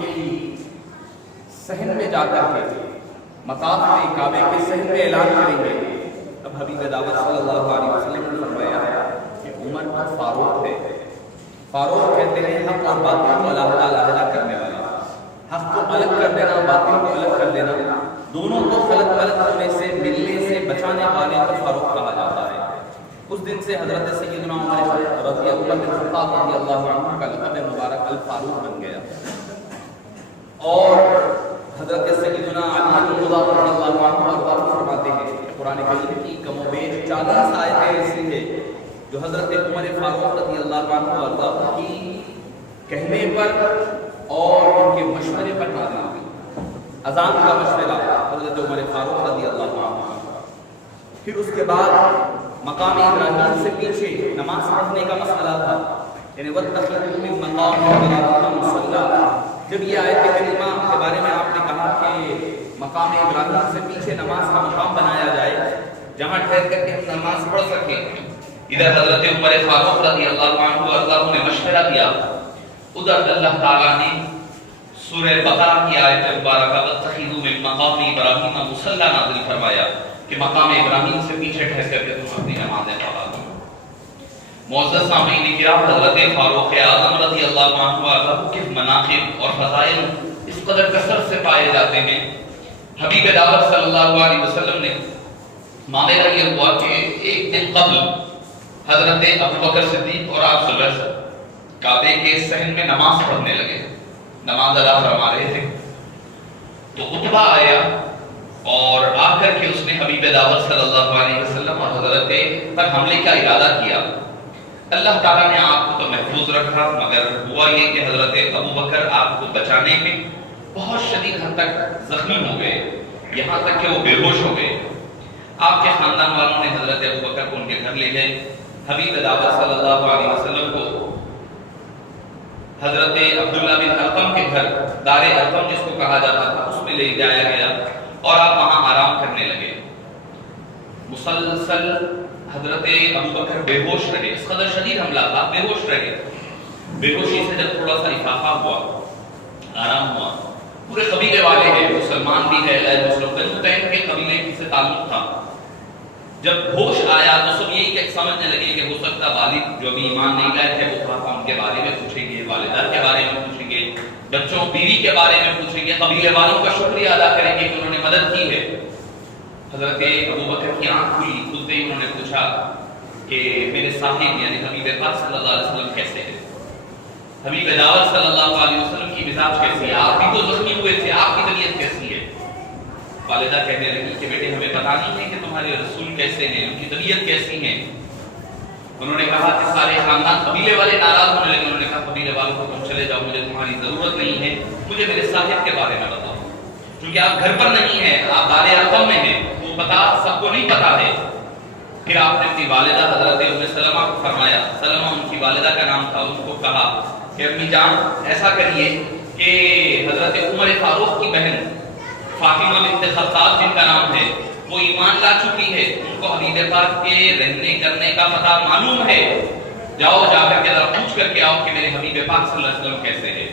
کے صحن میں جا کر کے مطاف میں کعبے کے صحن میں اعلان کریں گے، اب حبیب دعوت صلی اللہ علیہ وسلم نے فرمایا کہ عمر کو فاروق ہے۔ فاروق کہتے ہیں حق اور باطل کو علیحدہ کرنے والا، حق کو الگ کر دینا، باطل کو الگ کر دینا، دونوں کو خلط ملط ہونے سے، ملنے سے بچانے والے کو فاروق کہا جاتا ہے۔ اس دن سے حضرت سیدنا عمر رضی اللہ عنہ کا لقب مبارک الفاروق بن گیا، اور حضرت سیدنا علی رضی اللہ عنہ فرماتے ہیں قرآن کریم کی کم و بیش 40 آیتیں ایسی ہیں جو حضرت عمر فاروق رضی اللہ عنہ کی کہنے پر اور ان کے مشورے پر نازل ہوئی۔ اذان کا مشورہ حضرت عمر فاروق رضی اللہ عنہ، پھر اس کے بعد مقام ابراہیم سے پیچھے نماز پڑھنے کا مسئلہ تھا، یعنی وَاتَّخِذُوا مِن مَّقَامِ إِبْرَاهِيمَ مُصَلًّى۔ جب یہ آیت کریمہ کے بارے میں آپ نے کہا کہ مقام ابراہیم سے پیچھے نماز کا مقام بنایا جائے جہاں ٹھہر کر کے ہم نماز پڑھ سکیں، ادھر حضرت عمر فاروق رضی اللہ عنہ نے مشورہ دیا، ادھر اللہ تعالیٰ نے سورہ بقرہ کی آیت مبارکہ وَاتَّخِذُوا مِن مَّقَامِ إِبْرَاهِيمَ مُصَلًّى نازل فرمایا کہ مقام ابراہیم سے پیچھے ٹھہر کر کے تم اپنی نمازیں پڑھا دو۔ معزز سامعین کرام، حضرت فاروق اعظم رضی اللہ عنہ کے مناقب اور فضائل اس قدر کثرت سے پائے جاتے ہیں، حبیب دعوت صلی اللہ علیہ وسلم نے معاملہ یہ ہوا کہ ایک دن قبل حضرت ابوبکر صدیق اور آپ صلی اللہ علیہ وسلم کعبے کے صحن میں نماز پڑھنے لگے، نماز ادا فرما رہے تھے، تو عتبہ آیا اور آ کر کے اس نے حبیب دعوت صلی اللہ علیہ وسلم اور حضرت پر حملے کا ارادہ کیا۔ اللہ تعالیٰ نے آپ کو تو محفوظ رکھا، مگر ہوا یہ کہ حضرت ابوبکر آپ کو بچانے میں بہت شدید حد تک زخمی ہو گئے، یہاں تک کہ وہ بے ہوش ہو گئے۔ آپ کے خاندان والوں نے حضرت ابوبکر کو ان کے گھر لے گئے، حبیب دعوت صلی اللہ علیہ وسلم کو حضرت عبداللہ بن ارقم کے گھر، دار ارقم جس کو کہا جاتا تھا، اس میں لے جایا گیا اور آپ وہاں آرام کرنے لگے۔ مسلسل حضرت ابوبکر بے ہوش رہے، اس قدر شدید حملہ تھا، بے ہوش رہے۔ بے ہوشی سے جب تھوڑا سا افاقہ ہوا، آرام ہوا، پورے قبیلے والے ہیں، مسلمان بھی ہے، غیر مسلم کے قبیلے سے تعلق تھا، جب ہوش آیا تو سب یہی کہ سمجھنے لگے کہ ہو سکتا والد جو ابھی ایمان نہیں لائے تھے وہ تھوڑا ان کے بارے میں پوچھیں گے، والدہ کے بارے میں پوچھیں گے، بچوں بیوی کے بارے میں پوچھیں گے، قبیلے والوں کا شکریہ ادا کریں گے کہ انہوں نے مدد کی ہے۔ حضرت ابوبکر کی آنکھ کھلی، کھلتے ہی انہوں نے پوچھا کہ میرے صاحب یعنی حبیب پاک صلی اللہ علیہ وسلم کیسے ہیں؟ حبیب دعوت صلی اللہ علیہ وسلم کی مزاج کیسی ہے؟ آپ بھی تو زخمی ہوئے تھے، آپ کی طبیعت کیسی ہے؟ والدہ کہنے لگی کہ بیٹے ہمیں پتہ نہیں ہے کہ تمہارے رسول کیسے ہیں، ان کی طبیعت کیسی ہے۔ انہوں نے کہا کہ سارے خاندان قبیلے والے ناراض ہونے لگے، انہوں نے کہا قبیلے والوں کو تم چلے جاؤ، مجھے تمہاری ضرورت نہیں ہے، مجھے میرے صاحب کے بارے میں بتاؤ، کیونکہ آپ گھر پر نہیں ہیں، آپ دار ارقم میں ہیں، وہ پتا سب کو نہیں پتا ہے۔ پھر آپ نے اپنی والدہ حضرت ام سلمہ کو فرمایا، سلمہ ان کی والدہ کا نام تھا، ان کو کہا کہ امی جان ایسا کریے کہ حضرت عمر فاروق کی بہن فاطمہ بنت خطاب جن کا نام ہے وہ ایمان لا چکی ہے، ان کو حبیب پاک کے رہنے کرنے کا پتہ معلوم ہے، جاؤ جا کر کے ذرا پوچھ کر کے آؤ کہ میرے حبیب پاک صلی اللہ علیہ وسلم کیسے ہے۔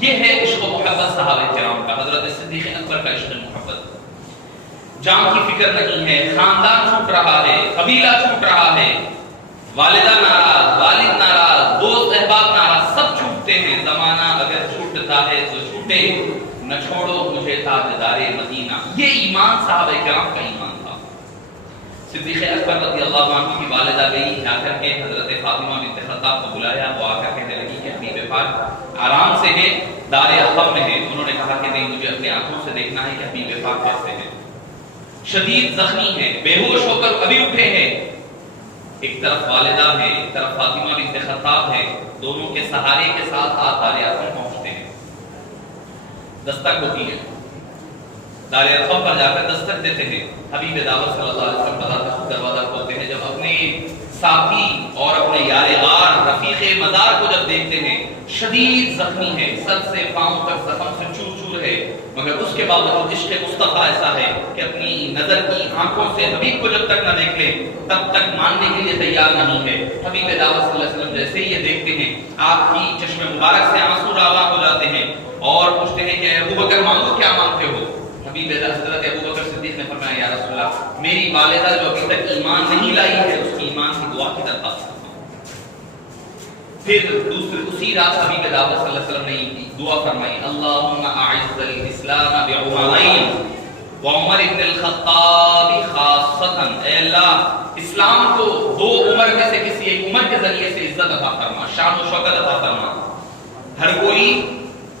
یہ ہے عشق و محبت صحابہ کرام کا، حضرت صدیق اکبر کا عشق و محبت۔ جان کی فکر نہیں ہے، خاندان چھوٹ رہا ہے، قبیلہ چھوٹ رہا ہے، والدہ ناراض، والد ناراض، دوست احباب ناراض، سب چھوٹتے ہیں۔ زمانہ اگر چھوٹتا ہے تو چھوٹے، نہ چھوڑو مجھے تاجدار مدینہ۔ یہ ایمان صحابہ کرام کا ایمان تھا۔ صدیق اکبر رضی اللہ عنہ کی والدہ گئی، جا کر کے حضرت فاطمہ بنت خطاب کو بلایا، وہ آ کر کہنے لگی کہ حبیب پاک آرام سے ہیں، دار ارقم میں ہیں۔ انہوں نے کہا کہ نہیں، مجھے اپنی آنکھوں سے دیکھنا ہے کہ حبیب پاک کیسے ہیں۔ شدید زخمی ہیں، بے ہوش ہو کر ابھی اٹھے ہیں، ایک طرف والدہ ہے، ایک طرف فاطمہ بنت خطاب ہے، دونوں کے سہارے کے ساتھ آپ دار ارقم پہنچتے ہیں۔ دستک ہوتی ہے، دار ارقم پر جا کر دستک دیتے ہیں، حبیب دعوت صلی اللہ علیہ وسلم بتاتے دروازہ کھولتے ہیں، جب اپنے ساتھی اور اپنے یار غار رفیق مزار کو جب دیکھتے ہیں، شدید زخمی ہے، سر سے پاؤں تک زخم سے چور چور ہے، مگر اس کے باوجود عشق مصطفیٰ ایسا ہے کہ اپنی نظر کی آنکھوں سے حبیب کو جب تک نہ دیکھ لے تب تک ماننے کے لیے تیار نہیں ہے۔ حبیب دعوت صلی اللہ علیہ وسلم جیسے ہی یہ دیکھتے ہیں، آپ کی چشم مبارک سے آنسو رواں ہو جاتے ہیں اور لائی ہے اس کی ایمان کی دعا کی درخواست کرتا ہوں. پھر دوسری اسی رات حبیب دعوت صلی اللہ علیہ وسلم نے دعا فرمائی اللہم اعز الاسلام بعمرین وعمر ابن الخطاب خاصتا، اے اللہ اسلام کو دو عمر میں سے کسی ایک عمر کے ذریعے سے عزت عطا فرما، شان و شوکت عطا فرما. ہر کوئی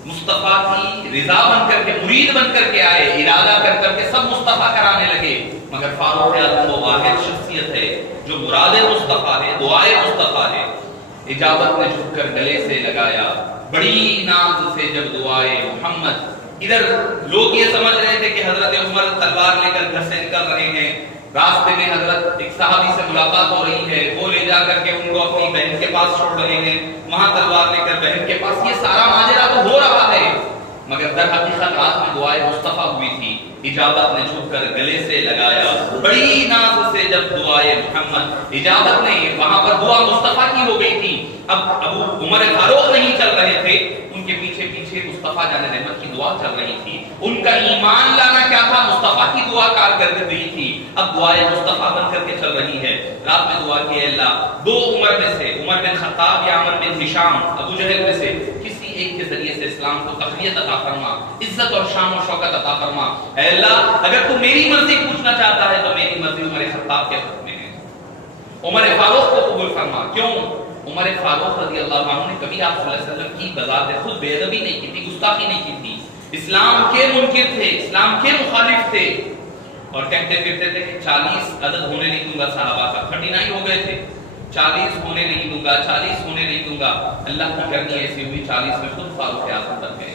مصطفیٰ کی رضا بن کر کے، مرید بن کر کے آئے، ارادہ کر کر کے سب مصطفیٰ کرانے لگے، مگر فاروق اعظم وہ واحد شخصیت ہے جو مراد مصطفیٰ ہے، دعائے مصطفیٰ ہے. اجابت نے جھک کر گلے سے لگایا بڑی ناز سے جب دعائے محمد. ادھر لوگ یہ سمجھ رہے تھے کہ حضرت عمر تلوار لے کر گھر سے نکل رہے ہیں، راستے میں حضرت ایک صحابی سے ملاقات ہو رہی ہے، وہ لے جا کر کے ان کو اپنی بہن کے پاس چھوڑ رہے ہیں، وہاں تلوار لے کر بہن کے پاس. یہ سارا ماجرا تو ہو رہا ہے، مگر در حقیقت رات میں دعائے مصطفیٰ ہوئی تھی. اجابت نے جھک کر گلے سے لگایا بڑی ناز سے جب دعائے محمد. اجابت نے وہاں پر دعا مصطفیٰ کی ہو گئی تھی. اب ابو عمر فاروق نہیں چل رہے تھے، ان کے پیچھے پیچھے مصطفیٰ جان رحمت کی دعا چل رہی تھی. ان کا ایمان لانا کیا تھا؟ مصطفیٰ کی دعا کارکردگی تھی. اب دعائے مصطفیٰ بن کر کے چل رہی ہے. رات میں دعا کی اللہ دو عمر میں سے، عمر بن خطاب یا عمر بن ہشام ابو جہل میں سے کسی ایک کے ذریعے سے اسلام کو تقویت عطا فرما، عزت اور شان و شوکت عطا فرما. اے اللہ اگر تو میری مرضی پوچھنا چاہتا ہے تو میری مرضی عمر خطاب کے حق میں ہے. عمر فاروق کو قبول فرما. کیوں؟ عمر فاروق رضی اللہ عنہ نے کبھی آپ صلی اللہ علیہ وسلم کی بذات خود بے ادبی نہیں کی تھی، گستاخی نہیں کی تھی. اسلام کے منکر تھے، اسلام کے مخالف تھے، اور کہتے پھرتے تھے کہ 40 عدد ہونے نہیں دوں گا. صحابہ کا 39 ہو گئے تھے. 40 ہونے نہیں دوں گا، 40 ہونے نہیں دوں گا. اللہ کی کرنی ایسی ہوئی 40 میں خود فاروق اعظم بن گئے.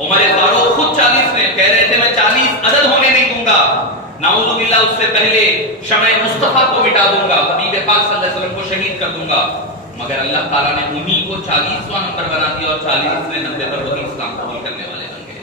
عمر فاروق خود 40 میں کہہ رہے تھے میں 40 عدد ہونے نہیں دوں گا. نعوذ باللہ اس سے پہلے شمع مصطفیٰ کو مٹا دوں گا، حبیب پاک صلی اللہ علیہ وسلم کو شہید کر دوں گا. مگر اللہ تعالیٰ نے انہی کو 40واں نمبر بنا دیا اور 40ویں نمبر پر وہی اسلام قبول کرنے والے بن گئے.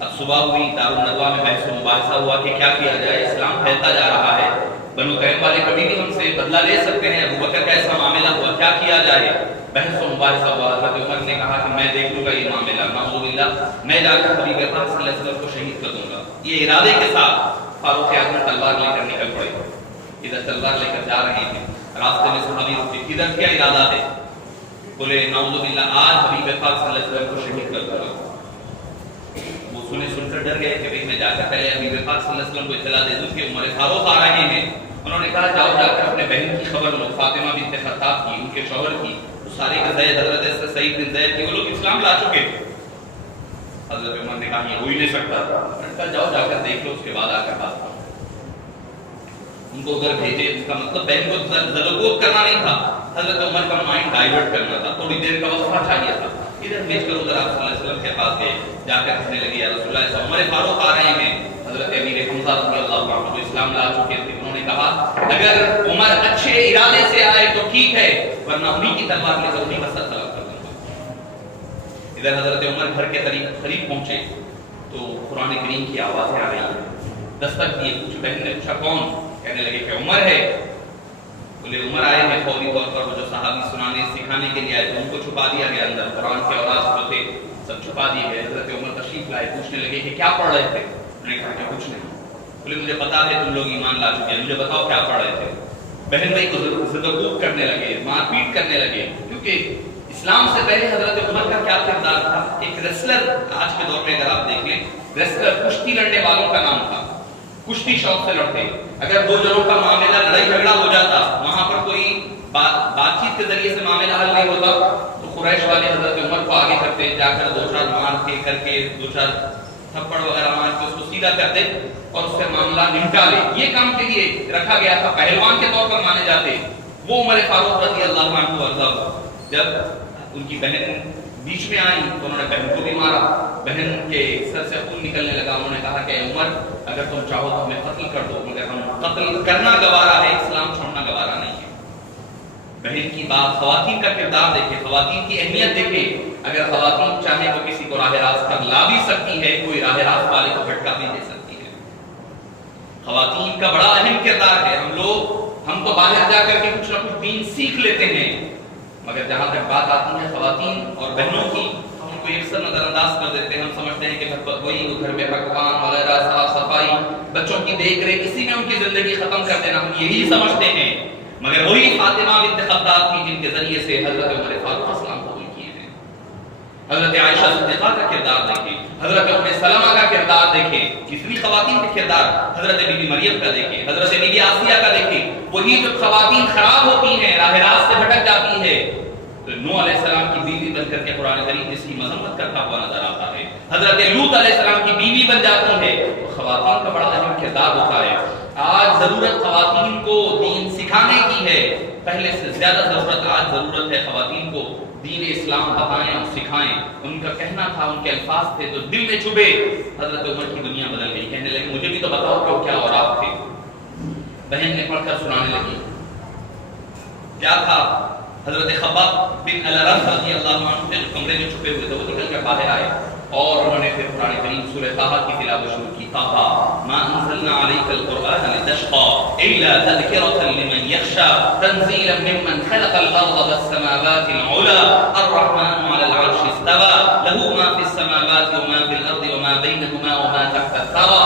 اب صبح ہوئی، دارالندوا میں بحث و مباحثہ ہوا کہ کیا کیا جائے. اسلام پھیلتا جا رہا ہے، بنو تیم والے کبھی بھی ہم سے بدلہ لے سکتے ہیں. ابو بکر کا ایسا معاملہ ہوا، کیا کیا جائے. بحث و مباحثہ ہوا. حضرت عمر نے کہا کہ میں دیکھ لوں گا یہ معاملہ، نعوذ باللہ میں جا کر حبیب پاک صلی اللہ علیہ وسلم کو شہید کر دوں گا. یہ ارادے کے ساتھ فاروق اعظم تلوار لے کر نکل پڑے. ادھر تلوار لے کر جا رہے ہیں، راستے میں صحابی روکے. ادھر کیا ارادہ ہے؟ بولے نعوذ باللہ آج حبیب پاک صلی اللہ علیہ وسلم کو شہید کر دوں گا. وہ سن کر ڈر گئے کہ بھئی میں جا کر پہلے حبیب پاک صلی اللہ علیہ وسلم کو اطلاع دے دوں کہ عمر فاروق آ رہے ہیں. انہوں نے کہا جاؤ جا کر اپنے بہن کی خبر لو، فاطمہ بنت خطاب کی، ان کے شوہر کی، سارے کے زید حضرت سعید بن زید کی، وہ لوگ اسلام لا چکے. حضرت عمر نے کہا یہ ہو ہی نہیں سکتا. انہوں نے کہا جاؤ جا کر دیکھ لو، اس کے بعد آ کر بات کرو. ان کو ادھر بھیجے. اس کا مطلب بہن کو زدوکوب کرنا نہیں تھا، حضرت عمر کا مائنڈ ڈائیورٹ کرنا تھا، تھوڑی دیر کا وقفہ چاہیے تھا. ادھر بھیج کر ادھر آپ صلی اللہ علیہ وسلم کے پاس گئے. جا کر کہنے لگے یا رسول اللہ عمر فاروق آ رہے ہیں. حضرت امیر حمزہ رضی اللہ عنہ جو اسلام لا چکے تھے، انہوں نے کہا اگر عمر اچھے ارادے سے آئے تو ٹھیک ہے، ورنہ انہی کی تلوار لے کر انہی کا سر طلب کر دوں گا. ادھر حضرت عمر گھر کے قریب پہنچے تو قرآن کریم کی آوازیں آ رہی ہیں. دستک دیے. کچھ بہن نے پوچھا کون؟ کہنے لگے کہ عمر ہے. بولے عمر آئے ہیں. فوری طور پر وہ جو صحابی سنانے سکھانے کے لیے آئے تھے ان کو چھپا دیا گیا اندر. قرآن کے اوراد جو تھے سب چھپا دیے گئے. حضرت عمر تشریف لائے. پوچھنے لگے کہ کیا پڑھ رہے تھے؟ انہوں نے کہا کہ کچھ نہیں. بولے مجھے پتا ہے تم لوگ ایمان لا چکے ہیں، مجھے بتاؤ کیا پڑھ رہے تھے. بہن بھائی کو زدوکوب کرنے لگے، مار پیٹ کرنے لگے. کیونکہ اسلام سے پہلے حضرت عمر کا کیا کردار تھا؟ ایک ریسلر. آج کے دور میں اگر آپ دیکھ لیں، ریسلر کشتی لڑنے والوں کا نام تھا. کشتی شوق سے لڑتے. اگر دو جنوں کا معاملہ لڑائی جھگڑا ہو جاتا، وہاں پر کوئی بات چیت کے ذریعے سے معاملہ حل نہیں ہوتا تو قریش والے حضرت عمر کو آگے کرتے، جا کر دو چار مار کے کر کے دو چار تھپڑ وغیرہ مار کے اس کو سیدھا کرتے اور اس سے معاملہ نمٹا لے. یہ کام کے لیے رکھا گیا تھا. پہلوان کے طور پر مانے جاتے. وہ عمر فاروق رضی اللہ عنہ وارضہ جب ان کی بہن بیچ میں آئی تو انہوں نے بہن کو بھی مارا. بہن کے سر سے خون نکلنے لگا. انہوں نے کہا کہ عمر اگر تم چاہو تو ہمیں قتل کر دو، مگر ہم قتل کرنا گوارا ہے، اسلام چھوڑنا گوارا نہیں ہے. بہن کی بات. خواتین کا کردار دیکھیں، خواتین کی اہمیت دیکھیں. اگر خواتین چاہیں تو کسی کو راہ راست پر لا بھی سکتی ہے، کوئی راہ راست والے کو بھٹکا بھی دے سکتی ہے. خواتین کا بڑا اہم کردار ہے. ہم تو باہر جا کر کے کچھ نہ کچھ دین سیکھ لیتے ہیں، مگر جہاں تک بات آتی ہے خواتین اور بہنوں کی، ہم ان کو اکثر نظر انداز کر دیتے ہیں. ہم سمجھتے ہیں کہ وہی گھر میں پکوان وغیرہ، صاف صفائی، بچوں کی دیکھ ریکھ اسی میں ان کی زندگی ختم کر دینا، ہم یہی سمجھتے ہیں، مگر وہی فاطمہ بنت خطاب تھی جن کے ذریعے سے حضرت عمر فاروق اسلام قبول کیے ہیں۔ حضرت عائشہ صدیقہ کا کردار دیکھیں، حضرت ام سلمہ کا کردار دیکھیں، کتنی خواتین کے کردار، حضرت بی بی مریم کا دیکھیں، حضرت بی بی آسیہ کا دیکھیں۔ وہی جب خواتین خراب ہوتی ہیں، راہ راست سے بھٹک جاتی ہے، تو نوح علیہ السلام کی بیوی بن کر کے قرآن کریم جس کی مذمت کرتا ہوا نظر آتا ہے، حضرت لوط علیہ السلام کی بیوی بن جاتی ہے، تو خواتین کا بڑا اہم کردار ہوتا ہے۔ آج ضرورت خواتین کو دین سکھانے کی ہے، پہلے سے زیادہ ضرورت ہے خواتین کو دین اسلام بتائیں اور سکھائیں۔ ان کا کہنا تھا، ان کے الفاظ تھے تو دل میں چھبے، حضرت عمر کی دنیا بدل گئی، کہنے لگے مجھے بھی تو بتاؤ کہ وہ کیا اوراد تھے۔ بہن نے پڑھ کر سنانے لگی، کیا تھا؟ حضرت خباب بن الارم رضی اللہ عنہ جو کمرے میں چھپے ہوئے تھے وہ نکل کر باہر آئے اور انہوں نے پھر قرآن کریم سورہ طٰہٰ کی تلاوت شروع کی۔ طٰہٰ ما انزلنا عليك القرآن لتشقى الا تذكرة لمن يخشى تنزيلا ممن خلق الارض والسماوات العلى الرحمن على العرش استوى له ما في السماوات وما في الارض وما بينهما وما تحت الثرى۔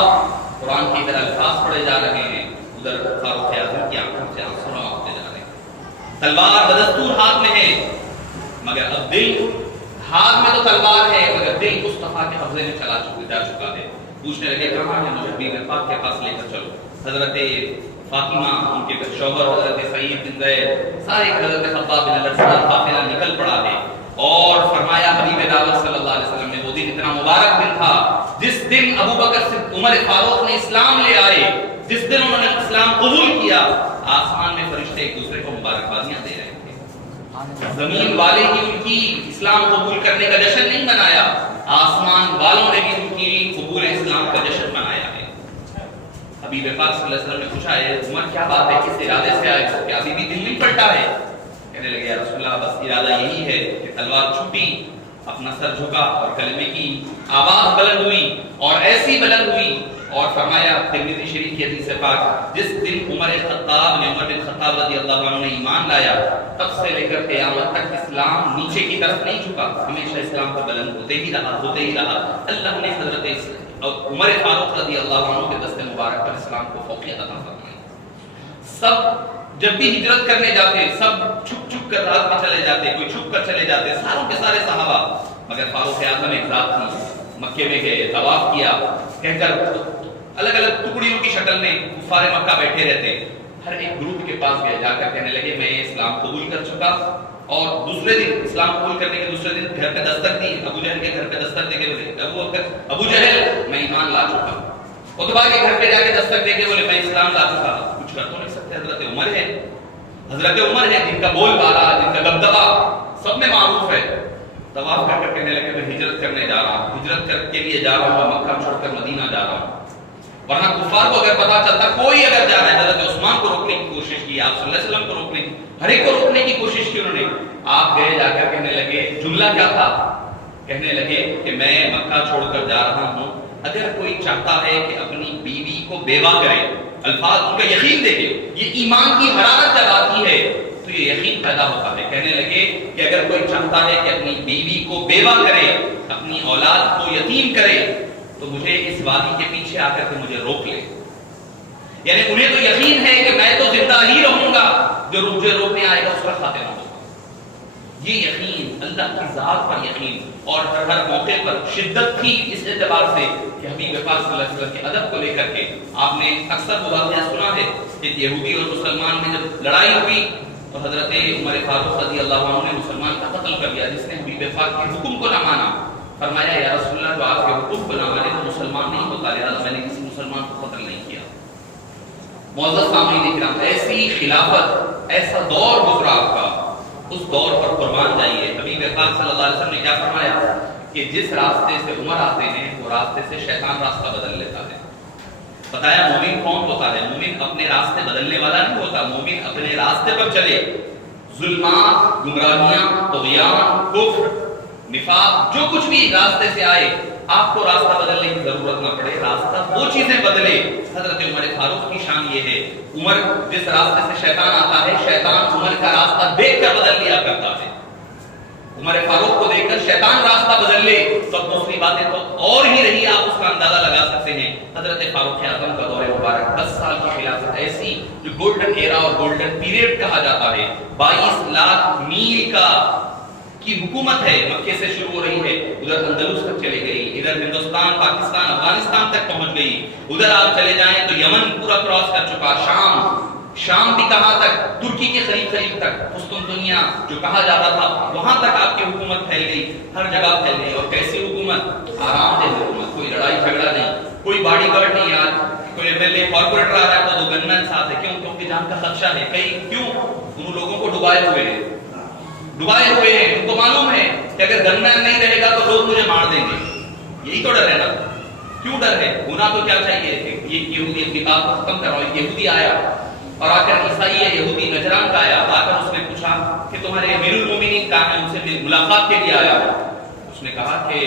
قرآن کی ادھر الفاظ پڑھے جا رہے ہیں، ادھر فاروق اعظم کی آنکھوں سے آنسو ہوتے جا رہے ہیں۔ تلوار بدستور ہاتھ میں ہے، مگر اب دل، ہاتھ میں تو تلوار ہے مگر دل مصطفیٰ کے قبضے میں جا چکا ہے۔ پوچھنے لگے کہاں ہے؟ مجھے حبیب پاک کے پاس لے کر چلو۔ حضرت فاطمہ، ان کے شوہر حضرت سعید بن زید، سارے حضرت خباب بن الارت قافلہ نکل پڑا ہے اور فرمایا حبیب دعوت صلی اللہ علیہ وسلم نے وہ دن اتنا مبارک دن تھا جس دن ابو بکر سے عمر فاروق نے اسلام لے آئے، جس دن انہوں نے اسلام قبول کیا، آسمان میں فرشتے ایک دوسرے کو مبارکبادیاں دے رہے تھے۔ زمین والے ہی ان کی اسلام قبول کرنے کا جشن نہیں منایا، آسمان والوں نے بھی ان کی قبول اسلام کا جشن منایا ہے۔ حبیب پاک صلی اللہ علیہ وسلم نے پوچھا ہے عمر کیا بات ہے، کس ارادے سے آئے ہو، کہ ابھی بھی دل نہیں پلٹا ہے؟ کہنے لگے یا رسول اللہ بس ارادہ یہی ہے کہ تلوار چھپی، اپنا سر جھکا اور کلمے کی آواز بلند ہوئی اور ایسی بلند ہوئی، اور فرمایا ترمذی شریف کی حدیث پاک جس دن عمر بن خطاب رضی اللہ عنہ نے ایمان لایا تب سے لے کر قیامت تک اسلام نیچے کی طرف نہیں جھکا، ہمیشہ اسلام پر بلند ہوتے ہی رہا۔ اللہ نے حضرت عمر فاروق رضی اللہ عنہ کے دست مبارک پر اسلام کو فوقیت عطا فرمائی۔ سب جب بھی ہجرت کرنے جاتے سب چھپ چھپ کر رات میں چلے جاتے، کوئی چھپ کر چلے جاتے، ساروں کے سارے صحابہ، مگر فاروق اعظم ایک رات تھی، مکے میں گئے، طواف کیا، کہہ کر الگ الگ ٹکڑیوں کی شکل میں کفار مکہ بیٹھے رہتے، ہر ایک گروپ کے پاس گئے، جا کر کہنے لگے میں اسلام قبول کر چکا، اور دوسرے دن اسلام قبول کرنے کے دوسرے دن گھر پہ دستک دی، ابو جہل کے گھر پہ دستک دے کے بولے ابو جہل میں ایمان لا چکا، عتبہ کے گھر پہ جا کے دستک دے کے بولے میں اسلام لا چکا، کچھ کر تو نہیں سکتے، حضرت عمر ہے جن کا بول بالا، جن کا دبدبا سب میں معروف ہے۔ طواف کر کر کہنے لگے میں ہجرت کرنے جا رہا ہوں، ہجرت کے لیے جا رہا ہوں، مکہ چھوڑ کر مدینہ جا رہا ہوں، ورنہ کفار کو اگر پتا چلتا کوئی اگر جا رہا ہے، حضرت عثمان کو روکنے کی کوشش کی، آپ صلی اللہ علیہ وسلم کو روکنے کی، ہر ایک کو روکنے کی کوشش کی انہوں نے، آپ گئے جا کر کہنے لگے جملہ کیا تھا؟ کہنے لگے کہ میں مکہ چھوڑ کر جا رہا ہوں، اگر کوئی چاہتا ہے کہ اپنی بیوی کو بیوہ کرے، الفاظ ان کا یقین دیکھے، یہ ایمان کی حرارت جب آتی ہے تو یہ یقین پیدا ہوتا ہے۔ کہنے لگے کہ اگر کوئی چاہتا ہے کہ اپنی بیوی کو بیوہ کرے، اپنی اولاد کو یتیم کرے، تو مجھے اس وادی کے پیچھے آ کر کے مجھے روک لے۔ یعنی انہیں تو یقین ہے کہ میں تو زندہ ہی رہوں گا، جو مجھے روکنے آئے گا اس کا خاتمہ ہوگا۔ یہ یقین، اللہ کی ذات پر یقین، اور ہر موقع پر شدت تھی اس اعتبار سے کہ حبیب پاک صلی اللہ علیہ وسلم کے ادب کو لے کر کے آپ نے اکثر واقعہ سنا ہے کہ یہودی اور مسلمان میں جب لڑائی ہوئی تو حضرت عمر فاروق رضی اللہ عنہ نے مسلمان کا قتل کر دیا جس نے حبیب پاک کے حکم کو نہ مانا۔ فرمایا یا رسول اللہ جو آپ کے حکم کو نہ مانے تو مسلمان نہیں ہوتا، لہذا میں نے کسی مسلمان کو قتل نہیں کیا۔ معزز سامعین کرام، ایسی خلافت، ایسا دور گزرا آپ کا، اس دور پر قربان جائیے۔ حبیب پاک صلی اللہ علیہ وسلم نے کیا فرمایا کہ جس راستے سے عمر آتے ہیں وہ راستے سے شیطان راستہ بدل لیتا ہے۔ بتایا مومن کون ہوتا ہے؟ مومن اپنے راستے بدلنے والا نہیں ہوتا، مومن اپنے راستے پر چلے، ظلمات، گمراہیاں، طغیان، کفر، نفاق، جو کچھ بھی راستے سے آئے آپ کو راستہ بدلنے کی ضرورت نہ پڑے، راستہ وہ چیزیں بدلے۔ حضرت عمر فاروق کی شان یہ ہے، عمر جس راستے سے شیطان آتا ہے، شیطان عمر کا راستہ دیکھ کر بدل لیا کرتا ہے۔ عمر فاروق کو دیکھ کر شیطان راستہ بدل لے تو دوسری باتیں تو اور ہی رہی، آپ اس کا اندازہ لگا سکتے ہیں۔ حضرت فاروق اعظم کا دور مبارک 10 سال کی خلافت ایسی جو گولڈن ایرا اور گولڈن پیریڈ کہا جاتا ہے، 22 لاکھ میل کی حکومت ہے، مکے سے شروع ہو رہی ہے، ادھر اندلس تک چلی گئی، ادھر ہندوستان، پاکستان، افغانستان تک پہنچ گئی، ادھر آپ چلے جائیں تو یمن پورا کراس کر چکا، شام بھی کہاں تک، ترکی کے قریب تک، قسطنطنیہ جو کہا جاتا تھا وہاں تک آپ کی حکومت پھیل گئی، ہر جگہ پھیل گئی۔ اور کیسی حکومت؟ آرام دہ حکومت، کوئی لڑائی جھگڑا نہیں، کوئی باڈی گارڈ نہیں، آج کوئی ایم ایل اے کارپوریٹر آ رہا ہے تو 2 گنمین ساتھ ہے، کیوں؟ کیونکہ جان کا خدشہ ہے، کیوں؟ ان لوگوں کو ڈبائے ہوئے ہیں، ان کو معلوم ہے کہ اگر گنمین نہیں رہے گا تو لوگ مجھے مار دیں گے، یہی تو ڈر ہے نا۔ کیوں ڈر ہے؟ ہونا تو کیا چاہیے کہ یہ یہودی کتاب کو ختم کرواؤ۔ یہودی آیا اور آ کر عیسائی ہے، یہودی نجران کا آیا، آ کر اس نے پوچھا کہ تمہارے امیر المومنین کہاں ہیں، ان سے ملاقات کے لیے آیا۔ اس نے کہا کہ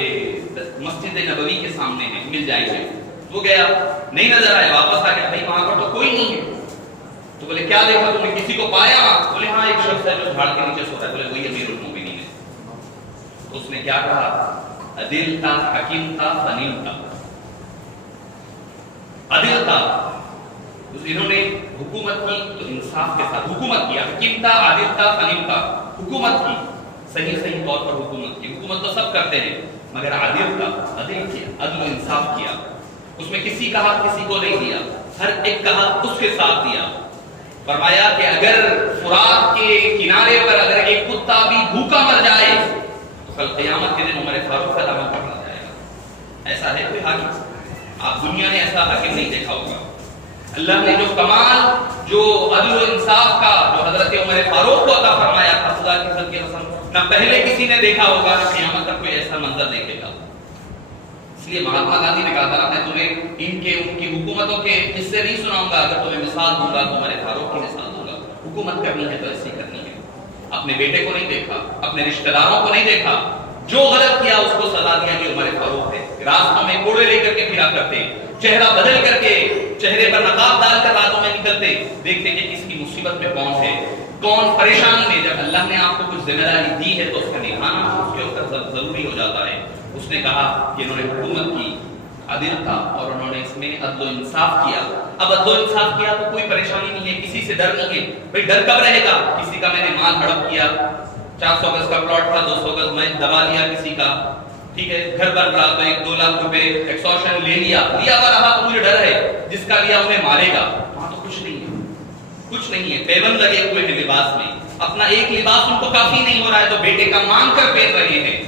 مسجد نبوی کے سامنے ہے، مل جائیں گے۔ وہ گیا، نہیں نظر آئے، واپس آ گیا، بھائی وہاں پر تو کوئی نہیں ہے۔ تو بولے کیا دیکھا تم نے، کسی کو پایا؟ بولے ہاں ایک شخص ہے جو جھاڑ کے نیچے سوتا ہے۔ بولے وہی امیر المومنین ہے۔ تو اس نے کیا کہا؟ عدل تھا، حکیم تھا، فنیم تھا۔ عدل تھا، انہوں نے حکومت کی تو انصاف کے ساتھ حکومت کیا، حکیم تھا، عادل تھا، فنیم تھا، حکومت کی، صحیح طور پر حکومت کی۔ حکومت تو سب کرتے ہیں مگر عادل تھا، عدل کیا، عدل و انصاف کیا۔ اس میں کسی کا حق کسی کو نہیں دیا، ہر ایک کا حق اس کے ساتھ دیا۔ فرمایا کہ اگر فرات کے کنارے پر اگر ایک کتا بھی بھوکا مر جائے تو کل قیامت کے دن عمر فاروق کا دامن پکڑا جائے گا۔ ایسا ہے کوئی حاکم؟ آپ دنیا نے ایسا حاکم نہیں دیکھا ہوگا۔ اللہ نے جو کمال، جو عدل و انصاف کا جو حضرت عمر فاروق کو عطا فرمایا تھا، خدا کی عزت کی قسم نہ پہلے کسی نے دیکھا ہوگا، نہ قیامت تک کوئی ایسا منظر دیکھے گا۔ اس لیے مہاتما گاندھی نے کہا تھا، میں تمہیں ان کی حکومتوں کے قصے نہیں سناؤں گا، اگر تمہیں مثال دوں گا تو عمر فاروق کی مثال دوں گا۔ حکومت کرنی ہے تو ایسی کرنی ہے۔ اپنے بیٹے کو نہیں دیکھا، اپنے رشتہ داروں کو نہیں دیکھا، جو غلط کیا اس کو سزا دیا کہ عمر فاروق ہے۔ راستوں میں کوڑے لے کر کے پھرا کرتے، چہرہ بدل کر کے، چہرے پر نقاب ڈال کر راتوں میں نکلتے، دیکھتے کہ کس کی مصیبت میں کون ہے، کون پریشانی میں۔ جب اللہ نے آپ کو کچھ ذمہ داری دی ہے تو اس کا نبھانا اس کے اوپر ضروری ہو جاتا ہے۔ اس نے کہا کہ انہوں نے حکومت کی، عادل تھا، اور انہوں نے اس میں عدل و انصاف کیا۔ اب عدل و انصاف کیا تو کوئی پریشانی نہیں ہے، کسی سے ڈر نہیں ہے۔ بھائی ڈر کب رہے گا؟ کسی کا میں نے مال ہڑپ کیا، 400 گز کا پلاٹ تھا، 200 گز میں دبا لیا کسی کا، ٹھیک ہے، گھر بن رہا تو 1-2 لاکھ روپے ایکسٹورشن لے لیا ہوا رہا تو مجھے ڈر ہے جس کا لیا انہیں مارے گا۔ وہاں تو کچھ نہیں ہے، کچھ نہیں ہے، پیبند لگے ہوئے ہیں لباس میں، اپنا ایک لباس ان کو کافی نہیں ہو رہا ہے تو بیٹے کا مانگ کر پہن رہے ہیں۔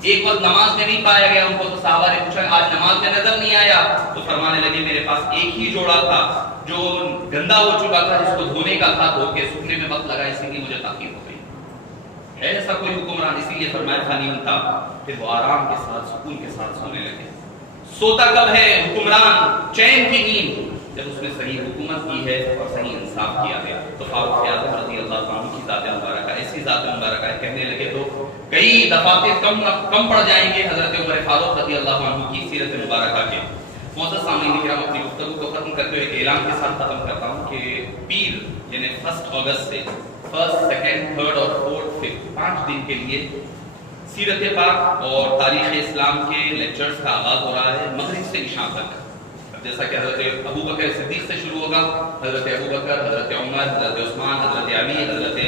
ایک وقت نماز میں نہیں پایا گیا ان کو تو صحابہ نے پوچھا آج نماز میں نظر نہیں آیا، تو فرمانے لگے میرے پاس ایک ہی جوڑا تھا جو گندا ہو چکا تھا، جس کو دھونے کا تھا، دھو کے سکھنے میں وقت لگا، اسی لیے مجھے تاخیر ہو گئی۔ ایسا کوئی حکمران، اسی لیے فرمایا فنیم تھا، پھر وہ آرام کے ساتھ، سکون کے ساتھ سونے لگے۔ سوتا کب ہے حکمران؟ چین کی نیند جب اس نے صحیح حکومت کی ہے اور صحیح انصاف کیا ہے۔ تو فاروق اعظم رضی اللہ عنہ کی ذات مبارکہ ایسی ذات مبارکہ ہے، کہنے لگے تو کئی دفعات کم پڑ جائیں گے حضرت عمر فاروق رضی اللہ عنہ کی سیرت مبارکہ کے۔ معزز سامعین کرام، اپنی گفتگو کو ختم کرتے ہوئے ایک اعلان کے ساتھ ختم کرتا ہوں کہ پیر یعنی 1 اگست سے 1, 2, 3 اور 4 5 دن کے لیے سیرت پاک اور تاریخ اسلام کے لیکچرز کا آغاز ہو رہا ہے مغرب سے عشاء تک۔ جیسا کہ حضرت ابو بکر صدیق سے شروع ہوگا، حضرت ابو بکر، حضرت عمر، حضرت عثمان، حضرت علی، حضرت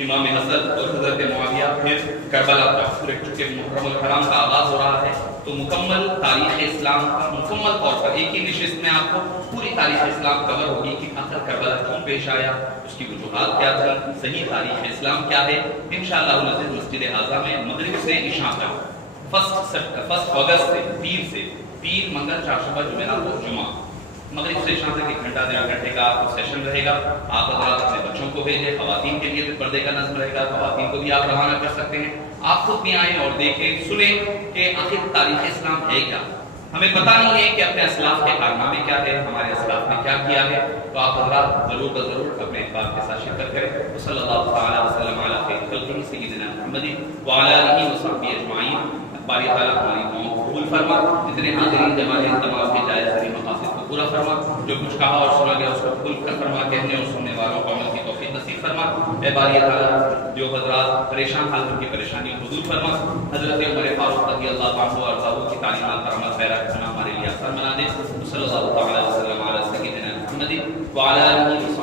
امام حسن اور حضرت معاویہ، پھر کربلا تک، پورے چونکہ محرم الحرام کا آغاز ہو رہا ہے تو مکمل تاریخ اسلام کا مکمل طور پر ایک ہی نشست میں آپ کو پوری تاریخ اسلام کور ہوگی کہ آخر کربلا کیوں پیش آیا، اس کی وجوہات کیا تھی، صحیح تاریخ اسلام کیا ہے۔ انشاءاللہ العزیز مسجد اعظم میں مغرب سے عشاء تک 1 اگست سے پیر منگل چہارشنبہ جمعرات اور جمعہ مغرب سے شام تک 1 گھنٹہ 1.5 گھنٹے کا آپ کو سیشن رہے گا۔ آپ حضرات اپنے بچوں کو بھیجیں، خواتین کے لیے پردے کا نظم رہے گا، خواتین کو بھی آپ روانہ کر سکتے ہیں۔ آپ خود بھی آئیں اور دیکھیں، سنیں کہ آخر تاریخ اسلام ہے کیا۔ ہمیں پتہ نہیں ہے کہ اپنے اسلاف کے کارنامے کیا ہے، ہمارے اسلاف نے کیا کیا ہے، تو آپ حضرات ضرور ضرور اپنے اخبار کے ساتھ شرکت کریں۔ صلی اللہ تعالی وسلم علی خیر خلقہ سیدنا محمد وعلی آلہ وصحبہ اجمعین۔ باری تعالیٰ ہماری دعاؤں کو قبول فرما، جتنے حاضرین جماعت تمام کے جائز ترین مقاصد کو پورا فرما، جو کچھ کہا اور سنا گیا اس کو قبول کر فرما، کہنے اور سننے والوں کو عمل کی توفیق نصیب نصیب فرما. اے باری تعالیٰ جو حضرات پریشان حال ان کی پریشانیوں کو دور فرما. حضرت عمر فاروق رضی اللہ عنہ اور ارضاؤں کی تعلیمات پر عمل پیرا کرنا ہمارے لیے آسان بنا دے. صلی اللہ تعالیٰ وسلم علی سیدنا محمد وعلی آلہ